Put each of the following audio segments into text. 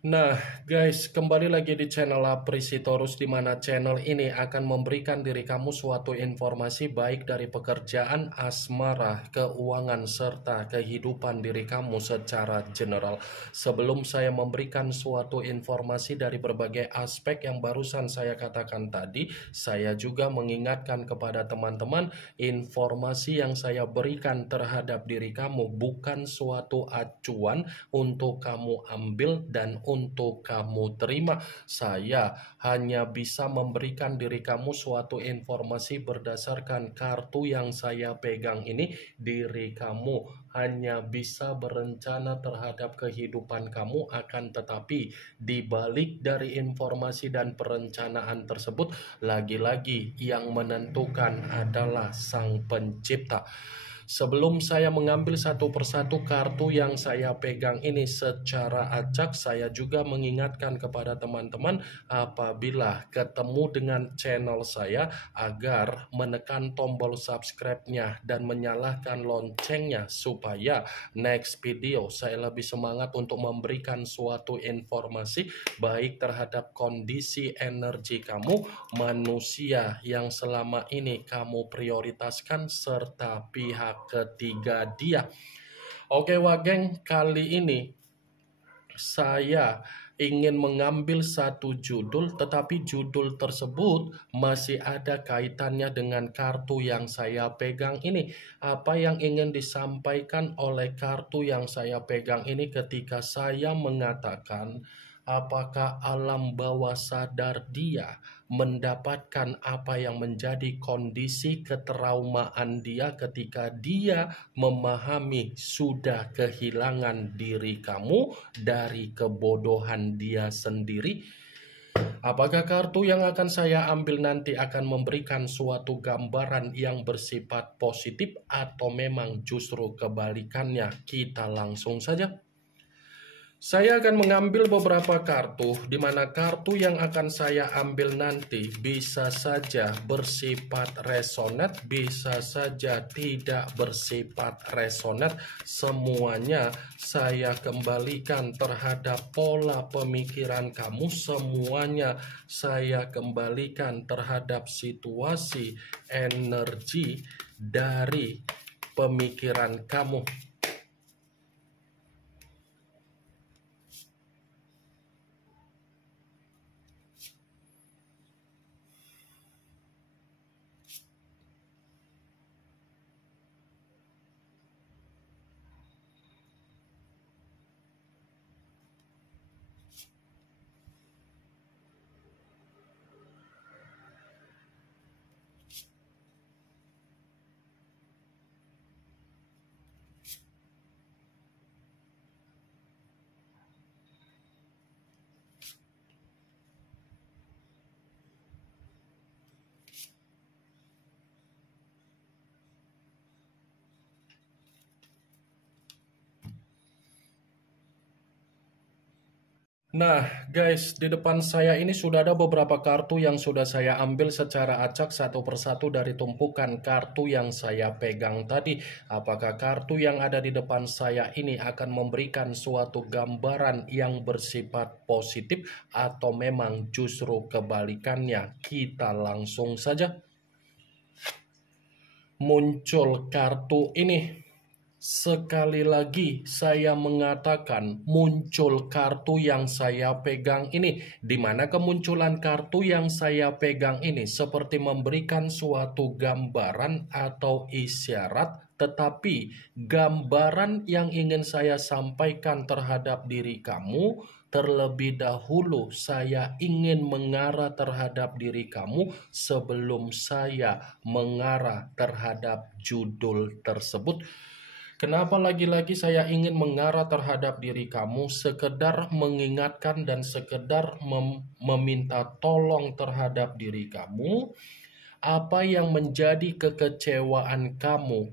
Nah, guys, kembali lagi di channel Aprisitorus, di mana channel ini akan memberikan diri kamu suatu informasi baik dari pekerjaan, asmara, keuangan, serta kehidupan diri kamu secara general. Sebelum saya memberikan suatu informasi dari berbagai aspek yang barusan saya katakan tadi, saya juga mengingatkan kepada teman-teman, informasi yang saya berikan terhadap diri kamu bukan suatu acuan untuk kamu ambil dan untuk kamu terima. Saya hanya bisa memberikan diri kamu suatu informasi berdasarkan kartu yang saya pegang ini. Diri kamu hanya bisa berencana terhadap kehidupan kamu, akan tetapi di balik dari informasi dan perencanaan tersebut, lagi-lagi yang menentukan adalah Sang Pencipta. Sebelum saya mengambil satu persatu kartu yang saya pegang ini secara acak, saya juga mengingatkan kepada teman-teman apabila ketemu dengan channel saya agar menekan tombol subscribe-nya dan menyalakan loncengnya supaya next video saya lebih semangat untuk memberikan suatu informasi baik terhadap kondisi energi kamu, manusia yang selama ini kamu prioritaskan, serta pihak ketiga dia. Oke Wageng, kali ini saya ingin mengambil satu judul, tetapi judul tersebut masih ada kaitannya dengan kartu yang saya pegang ini. Apa yang ingin disampaikan oleh kartu yang saya pegang ini ketika saya mengatakan apakah alam bawah sadar dia mendapatkan apa yang menjadi kondisi ketraumaan dia ketika dia memahami sudah kehilangan diri kamu dari kebodohan dia sendiri. Apakah kartu yang akan saya ambil nanti akan memberikan suatu gambaran yang bersifat positif atau memang justru kebalikannya? Kita langsung saja. Saya akan mengambil beberapa kartu, di mana kartu yang akan saya ambil nanti bisa saja bersifat resonate, bisa saja tidak bersifat resonate. Semuanya saya kembalikan terhadap pola pemikiran kamu, semuanya saya kembalikan terhadap situasi energi dari pemikiran kamu. Nah, guys, di depan saya ini sudah ada beberapa kartu yang sudah saya ambil secara acak satu persatu dari tumpukan kartu yang saya pegang tadi. Apakah kartu yang ada di depan saya ini akan memberikan suatu gambaran yang bersifat positif atau memang justru kebalikannya? Kita langsung saja. Muncul kartu ini. Sekali lagi saya mengatakan muncul kartu yang saya pegang ini, di mana kemunculan kartu yang saya pegang ini seperti memberikan suatu gambaran atau isyarat, tetapi gambaran yang ingin saya sampaikan terhadap diri kamu, terlebih dahulu saya ingin mengarah terhadap diri kamu sebelum saya mengarah terhadap judul tersebut. Kenapa lagi-lagi saya ingin mengarah terhadap diri kamu, sekedar mengingatkan dan sekedar meminta tolong terhadap diri kamu. Apa yang menjadi kekecewaan kamu,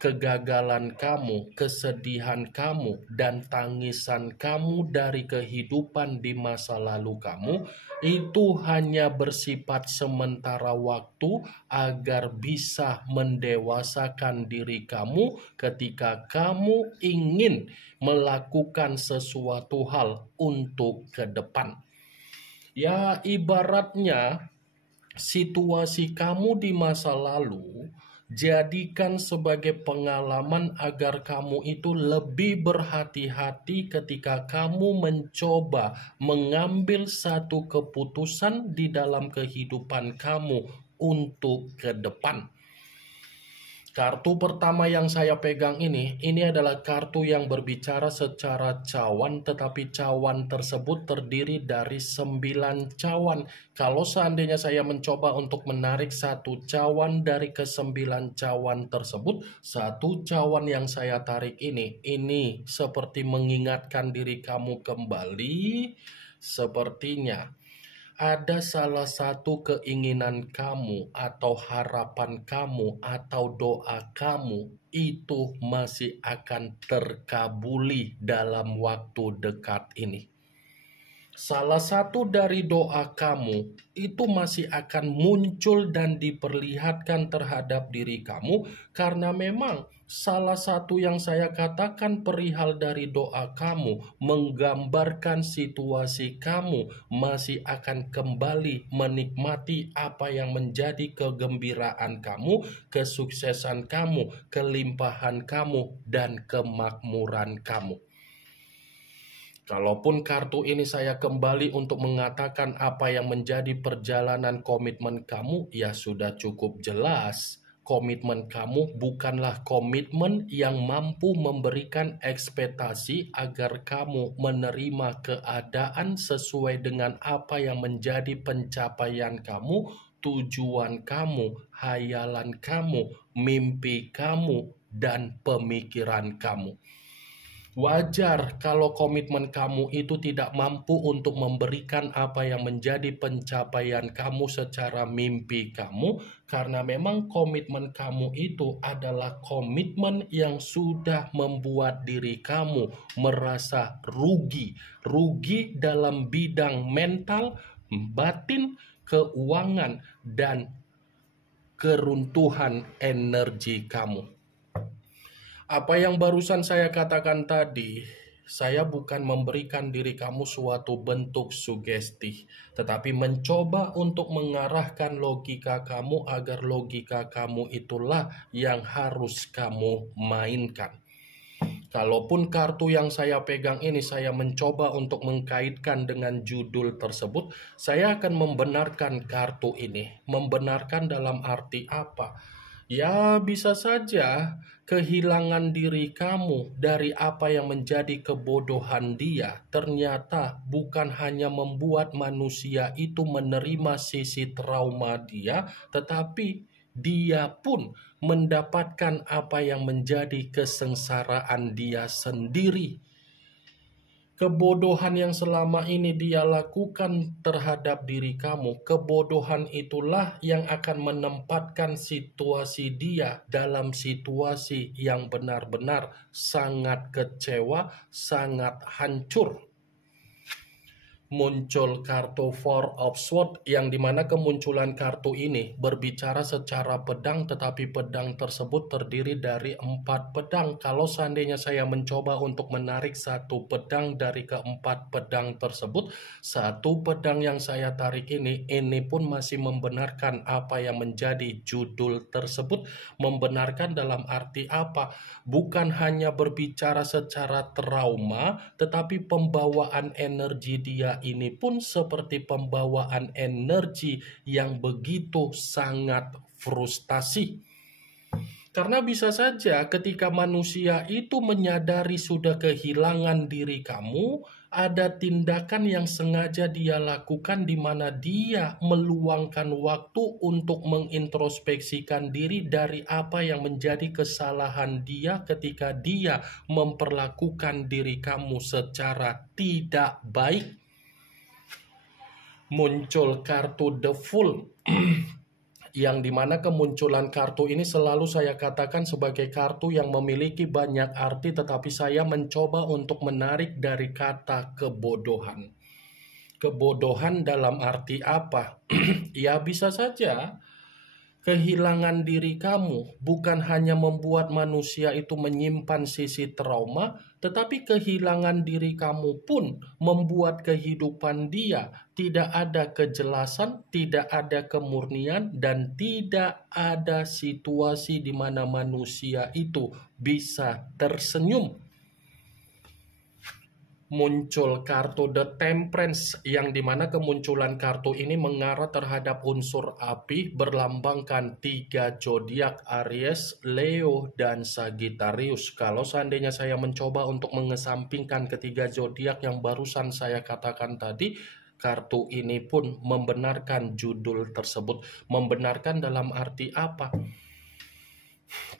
kegagalan kamu, kesedihan kamu, dan tangisan kamu dari kehidupan di masa lalu kamu, itu hanya bersifat sementara waktu agar bisa mendewasakan diri kamu ketika kamu ingin melakukan sesuatu hal untuk ke depan. Ya, ibaratnya situasi kamu di masa lalu, jadikan sebagai pengalaman agar kamu itu lebih berhati-hati ketika kamu mencoba mengambil satu keputusan di dalam kehidupan kamu untuk ke depan. Kartu pertama yang saya pegang ini adalah kartu yang berbicara secara cawan, tetapi cawan tersebut terdiri dari 9 cawan. Kalau seandainya saya mencoba untuk menarik satu cawan dari ke-9 cawan tersebut, satu cawan yang saya tarik ini seperti mengingatkan diri kamu kembali, sepertinya ada salah satu keinginan kamu atau harapan kamu atau doa kamu itu masih akan terkabuli dalam waktu dekat ini. Salah satu dari doa kamu itu masih akan muncul dan diperlihatkan terhadap diri kamu, karena memang salah satu yang saya katakan perihal dari doa kamu menggambarkan situasi kamu masih akan kembali menikmati apa yang menjadi kegembiraan kamu, kesuksesan kamu, kelimpahan kamu, dan kemakmuran kamu. Kalaupun kartu ini saya kembali untuk mengatakan apa yang menjadi perjalanan komitmen kamu, ya sudah cukup jelas. Komitmen kamu bukanlah komitmen yang mampu memberikan ekspektasi agar kamu menerima keadaan sesuai dengan apa yang menjadi pencapaian kamu, tujuan kamu, hayalan kamu, mimpi kamu, dan pemikiran kamu. Wajar kalau komitmen kamu itu tidak mampu untuk memberikan apa yang menjadi pencapaian kamu secara mimpi kamu, karena memang komitmen kamu itu adalah komitmen yang sudah membuat diri kamu merasa rugi. Rugi dalam bidang mental, batin, keuangan, dan keruntuhan energi kamu. Apa yang barusan saya katakan tadi, saya bukan memberikan diri kamu suatu bentuk sugesti, tetapi mencoba untuk mengarahkan logika kamu agar logika kamu itulah yang harus kamu mainkan. Kalaupun kartu yang saya pegang ini saya mencoba untuk mengkaitkan dengan judul tersebut, saya akan membenarkan kartu ini. Membenarkan dalam arti apa? Ya, bisa saja kehilangan diri kamu dari apa yang menjadi kebodohan dia ternyata bukan hanya membuat manusia itu menerima sisi trauma dia, tetapi dia pun mendapatkan apa yang menjadi kesengsaraan dia sendiri. Kebodohan yang selama ini dia lakukan terhadap diri kamu, kebodohan itulah yang akan menempatkan situasi dia dalam situasi yang benar-benar sangat kecewa, sangat hancur. Muncul kartu Four of Swords, yang dimana kemunculan kartu ini berbicara secara pedang, tetapi pedang tersebut terdiri dari 4 pedang. Kalau seandainya saya mencoba untuk menarik satu pedang dari keempat pedang tersebut, satu pedang yang saya tarik ini pun masih membenarkan apa yang menjadi judul tersebut. Membenarkan dalam arti apa? Bukan hanya berbicara secara trauma, tetapi pembawaan energi dia ini pun seperti pembawaan energi yang begitu sangat frustasi. Karena bisa saja ketika manusia itu menyadari sudah kehilangan diri kamu, ada tindakan yang sengaja dia lakukan di mana dia meluangkan waktu untuk mengintrospeksikan diri dari apa yang menjadi kesalahan dia ketika dia memperlakukan diri kamu secara tidak baik. Muncul kartu The Fool yang dimana kemunculan kartu ini selalu saya katakan sebagai kartu yang memiliki banyak arti, tetapi saya mencoba untuk menarik dari kata kebodohan. Kebodohan dalam arti apa? Ya bisa saja kehilangan diri kamu bukan hanya membuat manusia itu menyimpan sisi trauma, tetapi kehilangan diri kamu pun membuat kehidupan dia tidak ada kejelasan, tidak ada kemurnian, dan tidak ada situasi di mana manusia itu bisa tersenyum. Muncul kartu The Temperance yang dimana kemunculan kartu ini mengarah terhadap unsur api berlambangkan 3 zodiak Aries, Leo, dan Sagittarius. Kalau seandainya saya mencoba untuk mengesampingkan ketiga zodiak yang barusan saya katakan tadi, kartu ini pun membenarkan judul tersebut. Membenarkan dalam arti apa?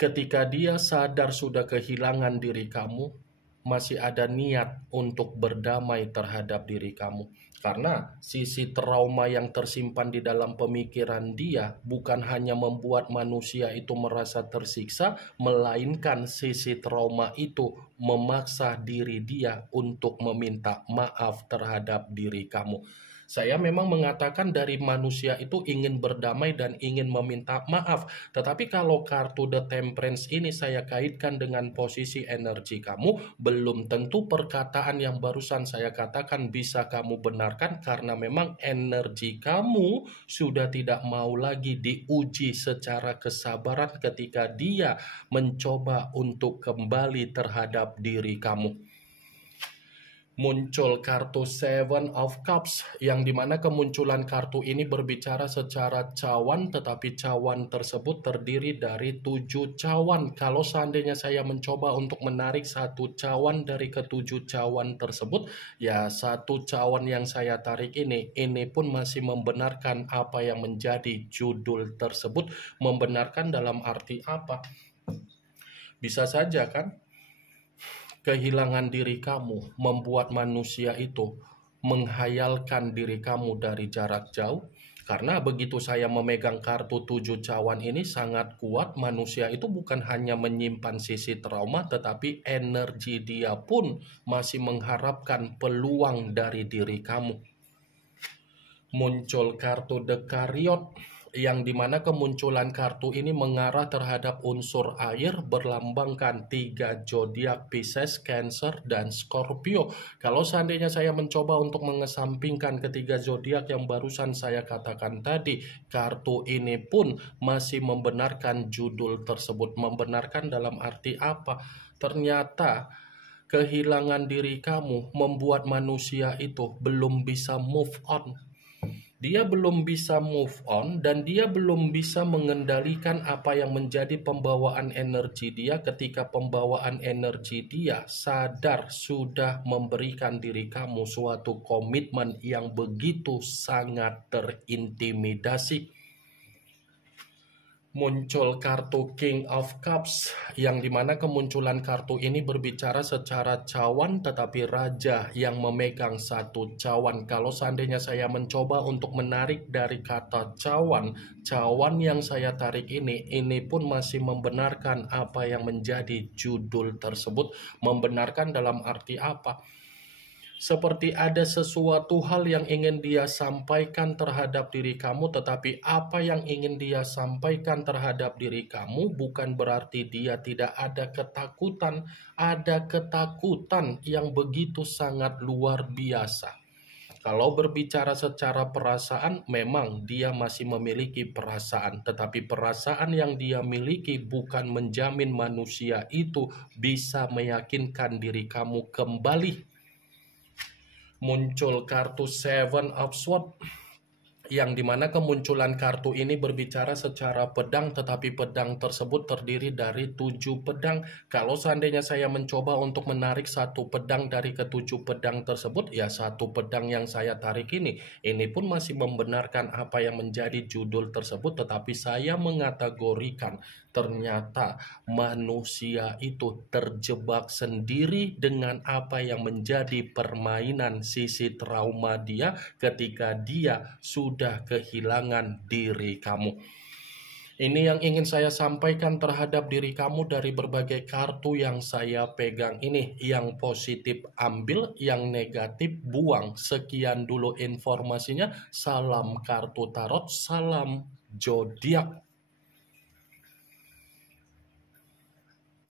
Ketika dia sadar sudah kehilangan diri kamu, masih ada niat untuk berdamai terhadap diri kamu. Karena sisi trauma yang tersimpan di dalam pemikiran dia bukan hanya membuat manusia itu merasa tersiksa, melainkan sisi trauma itu memaksa diri dia untuk meminta maaf terhadap diri kamu. Saya memang mengatakan dari manusia itu ingin berdamai dan ingin meminta maaf. Tetapi kalau kartu The Temperance ini saya kaitkan dengan posisi energi kamu, belum tentu perkataan yang barusan saya katakan bisa kamu benarkan karena memang energi kamu sudah tidak mau lagi diuji secara kesabaran ketika dia mencoba untuk kembali terhadap diri kamu. Muncul kartu Seven of Cups yang dimana kemunculan kartu ini berbicara secara cawan, tetapi cawan tersebut terdiri dari 7 cawan. Kalau seandainya saya mencoba untuk menarik satu cawan dari ketujuh cawan tersebut, ya satu cawan yang saya tarik ini pun masih membenarkan apa yang menjadi judul tersebut. Membenarkan dalam arti apa? Bisa saja kan? Kehilangan diri kamu membuat manusia itu menghayalkan diri kamu dari jarak jauh. Karena begitu saya memegang kartu 7 cawan ini sangat kuat, manusia itu bukan hanya menyimpan sisi trauma, tetapi energi dia pun masih mengharapkan peluang dari diri kamu. Muncul kartu The Chariot yang dimana kemunculan kartu ini mengarah terhadap unsur air berlambangkan 3 zodiak Pisces, Cancer, dan Scorpio. Kalau seandainya saya mencoba untuk mengesampingkan ketiga zodiak yang barusan saya katakan tadi, kartu ini pun masih membenarkan judul tersebut. Membenarkan dalam arti apa? Ternyata kehilangan diri kamu membuat manusia itu belum bisa move on. Dia belum bisa move on dan dia belum bisa mengendalikan apa yang menjadi pembawaan energi dia ketika pembawaan energi dia sadar sudah memberikan diri kamu suatu komitmen yang begitu sangat terintimidasi. Muncul kartu King of Cups yang dimana kemunculan kartu ini berbicara secara cawan tetapi raja yang memegang satu cawan. Kalau seandainya saya mencoba untuk menarik dari kata cawan, cawan yang saya tarik ini pun masih membenarkan apa yang menjadi judul tersebut. Membenarkan dalam arti apa? Seperti ada sesuatu hal yang ingin dia sampaikan terhadap diri kamu, tetapi apa yang ingin dia sampaikan terhadap diri kamu bukan berarti dia tidak ada ketakutan. Ada ketakutan yang begitu sangat luar biasa. Kalau berbicara secara perasaan, memang dia masih memiliki perasaan, tetapi perasaan yang dia miliki bukan menjamin manusia itu bisa meyakinkan diri kamu kembali. Muncul kartu Seven of Swords yang dimana kemunculan kartu ini berbicara secara pedang, tetapi pedang tersebut terdiri dari 7 pedang. Kalau seandainya saya mencoba untuk menarik satu pedang dari ketujuh pedang tersebut, ya satu pedang yang saya tarik ini pun masih membenarkan apa yang menjadi judul tersebut, tetapi saya mengategorikan ternyata manusia itu terjebak sendiri dengan apa yang menjadi permainan sisi trauma dia ketika dia sudah kehilangan diri kamu. Ini yang ingin saya sampaikan terhadap diri kamu dari berbagai kartu yang saya pegang ini. Yang positif ambil, yang negatif buang. Sekian dulu informasinya. Salam kartu tarot, salam zodiak.